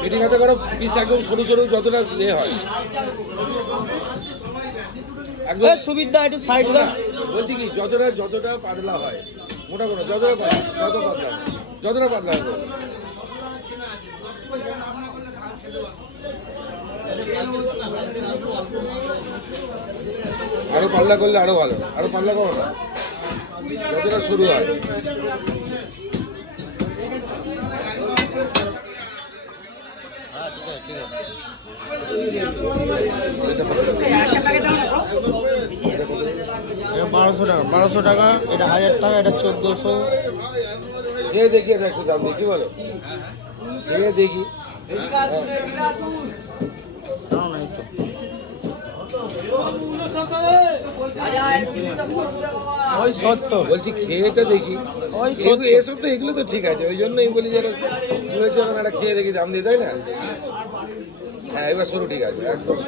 meeting হাতে করো piece একদম সরু সরু যতটা ইয়ে হয় একদম সুবিধা একটু সাইড দাও বলছি কি যতটা পাতলা হয় মোটা করো যতটা পাতলা হবে আরো পাতলা করলে আরো ভালো আরো পাতলা করো না যতটা সরু হয় বারোশো টাকা এটা 1000 টাকা এটা 1400 দেখি এটা একটু দাম দেখি বলো দেখি ওই 70 বলছি খেয়েটা দেখি ওই এসব তো এগুলো তো ঠিক আছে ওই জন্যই বলি যে যখন একটা খেয়ে দেখি দাম দিই তাই না হ্যাঁ এবার শুরু ঠিক আছে একদম